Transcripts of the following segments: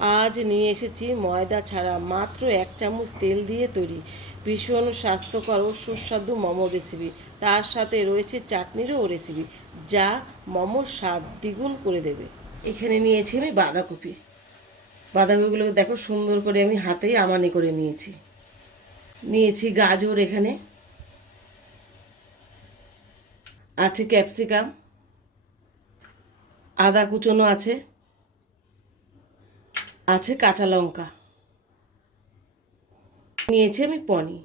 আজ নিয়ে এসেছি ময়দা ছাড়া মাত্র 1 চামচ তেল দিয়ে তৈরি ভীষণ স্বাস্থ্যকর ও সুস্বাদু মোমো রেসিপি। তার সাথে রয়েছে চাটনিরও রেসিপি, যা মোমোর স্বাদ দ্বিগুণ করে দেবে। এখানে নিয়েছি আমি বাঁধাকপি। বাঁধাকপিগুলো দেখো সুন্দর করে আমি হাতেই আমানি করে নিয়েছি। নিয়েছি গাজর, এখানে আছে ক্যাপসিকাম, আদা কুচনো আছে, আছে কাঁচা লঙ্কা, নিয়েছি আমি পনির।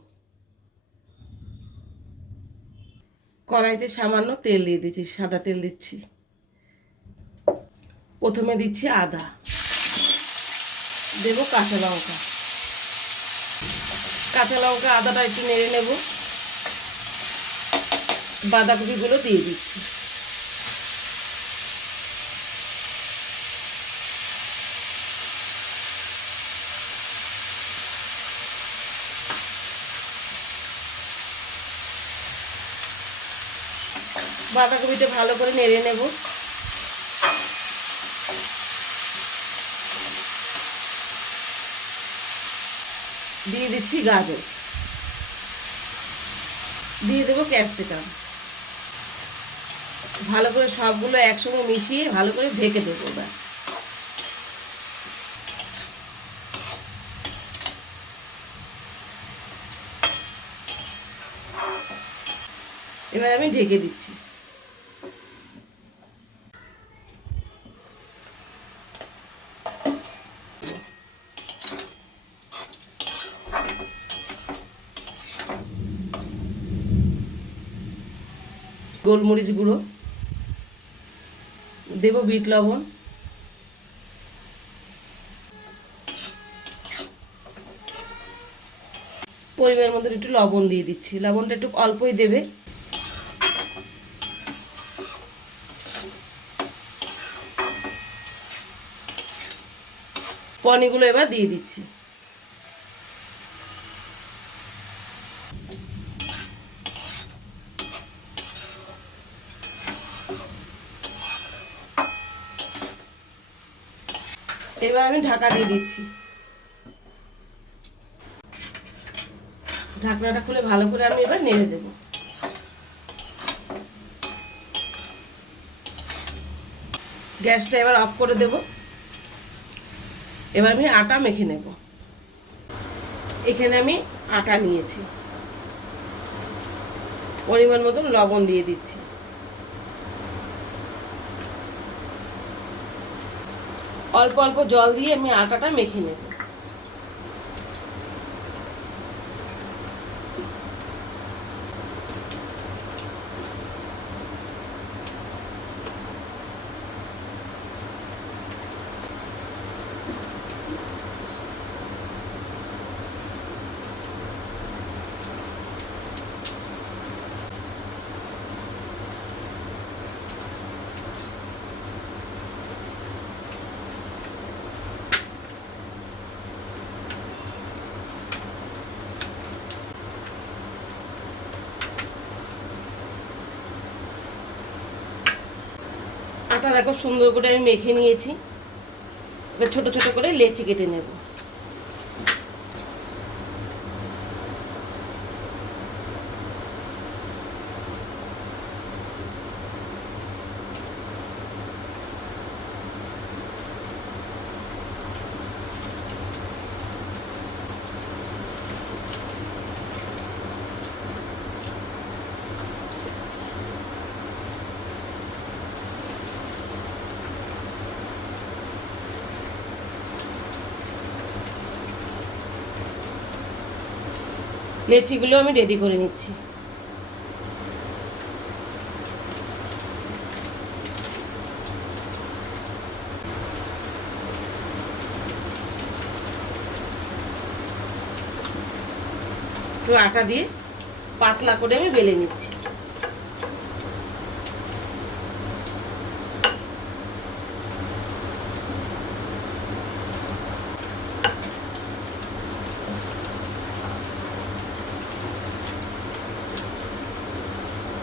কড়াইতে সামান্য তেল দিয়ে দিচ্ছি, সাদা তেল দিচ্ছি। প্রথমে দিচ্ছি আদা, দেব কাঁচা লঙ্কা। কাঁচা লঙ্কা আদাটা একটু নেড়ে নেব। বাঁধাকপিগুলো দিয়ে দিচ্ছি। বাঁধাকপিটা ভালো করে নেড়ে নেব। দিয়ে দিচ্ছি গাজর, দিয়ে দেবো ক্যাপসিকাম। ভালো করে সবগুলো একসঙ্গে মিশিয়ে ভালো করে ঢেকে দেবো। এবার আমি ঢেকে দিচ্ছি। গোলমরিচ গুঁড়ো দেব, বিট লবণ, পরিমাণ মতো একটু লবণ দিয়ে দিচ্ছি। লবণটা একটু অল্পই দেবে। পনিরগুলো এবার দিয়ে দিচ্ছি। এবার আমি ঢাকা দিয়ে দিচ্ছি। ঢাকনাটা খুলে ভালো করে আমি এবার নেড়ে দেব। গ্যাসটা এবার অফ করে দেব। এবার আমি আটা মেখে নেব। এখানে আমি আটা নিয়েছি, পরিমাণ মতন লবণ দিয়ে দিচ্ছি। অল্প অল্প জল দিয়ে আমি আটাটা মেখে নেব। আটা দেখো সুন্দর করে আমি মেখে নিয়েছি। এবার ছোট ছোট করে লেচি কেটে নেব। লেচিগুলো আমি রেডি করে নিচ্ছি। একটু আটা দিয়ে পাতলা করে আমি বেলে নিচ্ছি।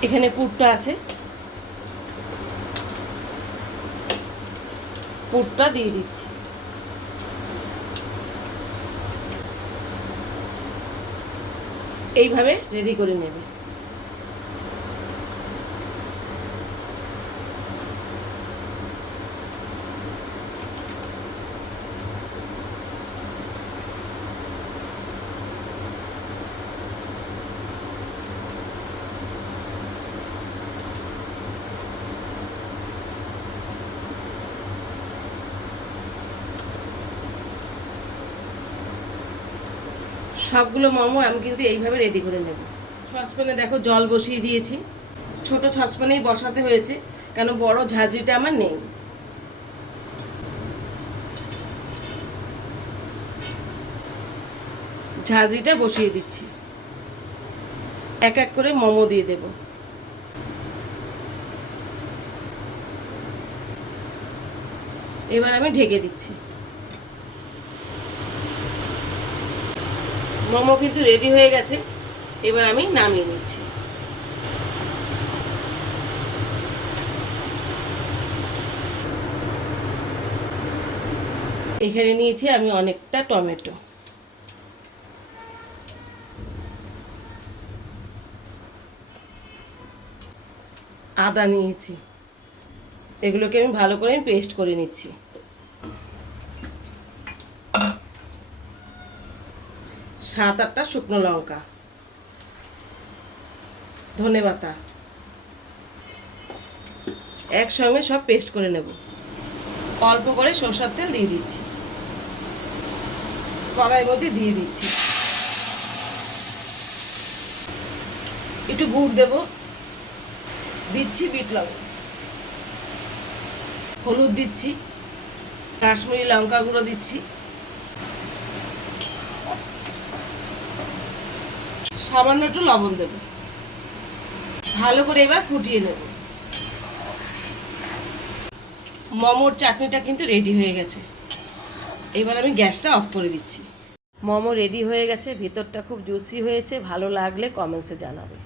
এখানে পুরটা আছে, পুরটা দিয়ে দিচ্ছি। এইভাবে রেডি করে নেবে। সবগুলো মোমো আমি কিন্তু এইভাবে রেডি করে নেব। সসপ্যানে দেখো জল বসিয়ে দিয়েছি। ছোট সসপ্যানেই বসাতে হয়েছে, কেন বড় ঝাঁঝরিটা আমার নেই। ঝাঁঝরিটা বসিয়ে দিচ্ছি। এক এক করে মোমো দিয়ে দেব। এবার আমি ঢেকে দিচ্ছি। মোমো কিন্তু রেডি হয়ে গেছে, এবার আমি নামিয়ে নিচ্ছি। এখানে নিয়েছি আমি অনেকটা টমেটো, আদা নিয়েছি, এগুলোকে আমি ভালো করে পেস্ট করে নিচ্ছি। 7-8টা শুকনো লঙ্কা, ধনেপাতা একসঙ্গে সব পেস্ট করে নেব। অল্প করে সরষের তেল দিয়ে দিচ্ছি, কড়াইয়ের মধ্যে দিয়ে দিচ্ছি। একটু গুড় দেব, দিচ্ছি বিট লবণ, হলুদ দিচ্ছি, কাশ্মীরি লঙ্কা গুঁড়ো দিচ্ছি, সামান্য একটু লবণ দেব। ভালো করে এবার ফুটিয়ে নেব। মোমোর চাটনিটা কিন্তু রেডি হয়ে গেছে। এবার আমি গ্যাসটা অফ করে দিচ্ছি। মোমো রেডি হয়ে গেছে, ভেতরটা খুব জুসি হয়েছে। ভালো লাগলে কমেন্টসে জানাবে।